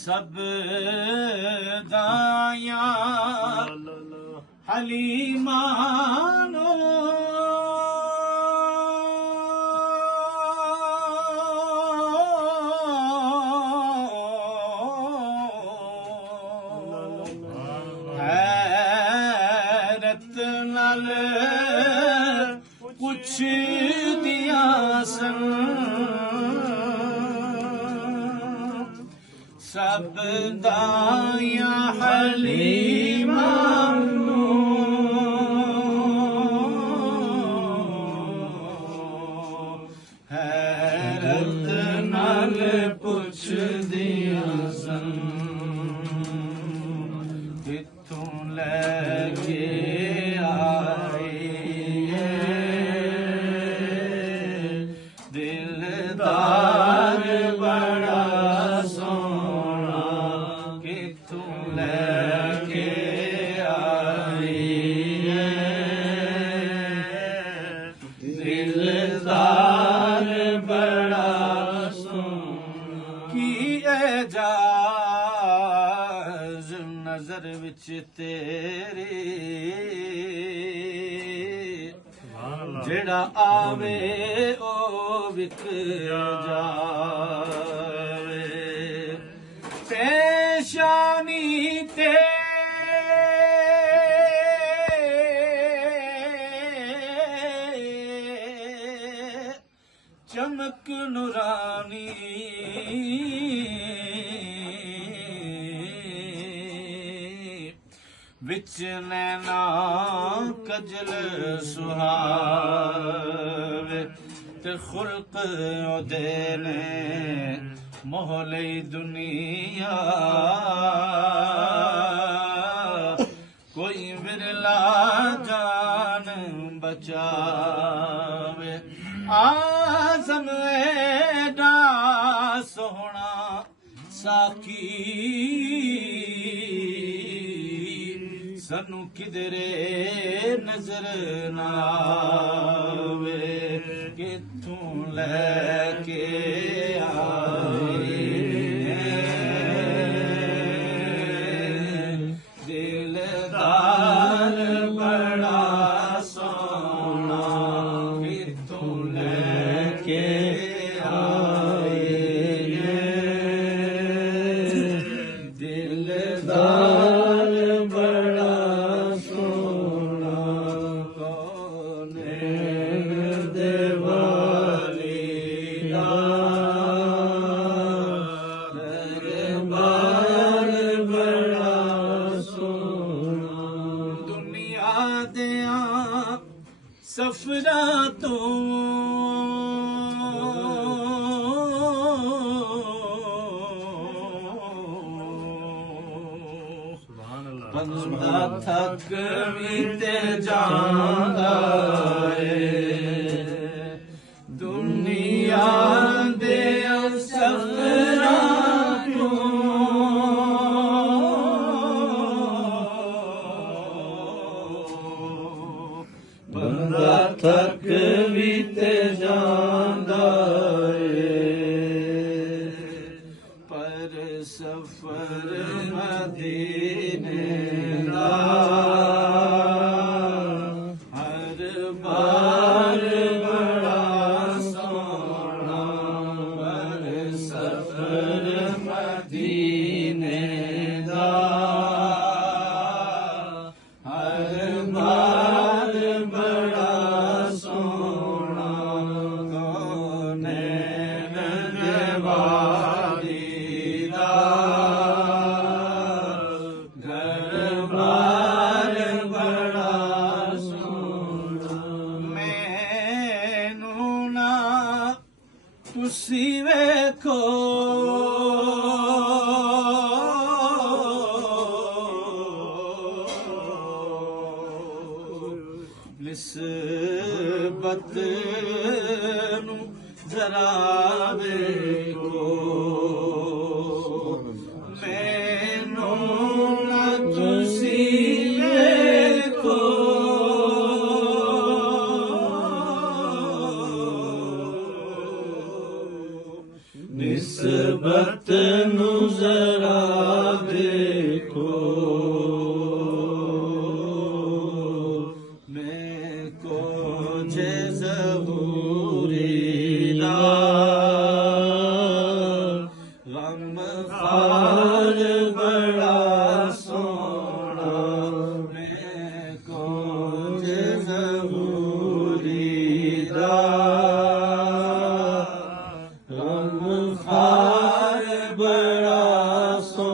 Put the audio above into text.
सब दाया हलीमानो हैरत नाल कुछ दिया सन सब दाया हलीमानो हैरत नाल पुछ दिया सन किथों लैके आए दिलदार बड़ा सोना किथों लैके आए दिलदार बड़ा सोना की एजाज नजर विच तेरी जेड़ा आवे ओ विक जावे पेशानी ते चमक नूरानी विच नैना कजल सुहावे ते खुल्क ओदे ने मोहले दुनिया कोई विरला जान बचावे आज़म एडा सोहना साकी सानू किधरे नजर ना आवे किथों लैके आए दिलदार बड़ा सोना किथों लैके आए दिलदार बड़ा सोना कौन देवाली दरबार बड़ा सोना दुनिया दिया सफरा तो बंदा थक भी ते जांदा है दुनिया दे सफरा तो बंदा थक भी ते जांदा है पर सफर मदीने दा हर बार बड़ा सोना पर सफर मदीने दा हर बार बड़ा सोना कौनैन देवाली दा घर बार बड़ा सोना मैनू ना तुसी वेखो निस्बत नू जरा वेखो मैनू ना तुसी वेखो निस्बत नू जरा जरा देखो मैं को जे ज़बूरी दा गम खार बड़ा सोना मैं को जे ज़बूरी दा गम खार बड़ा सोना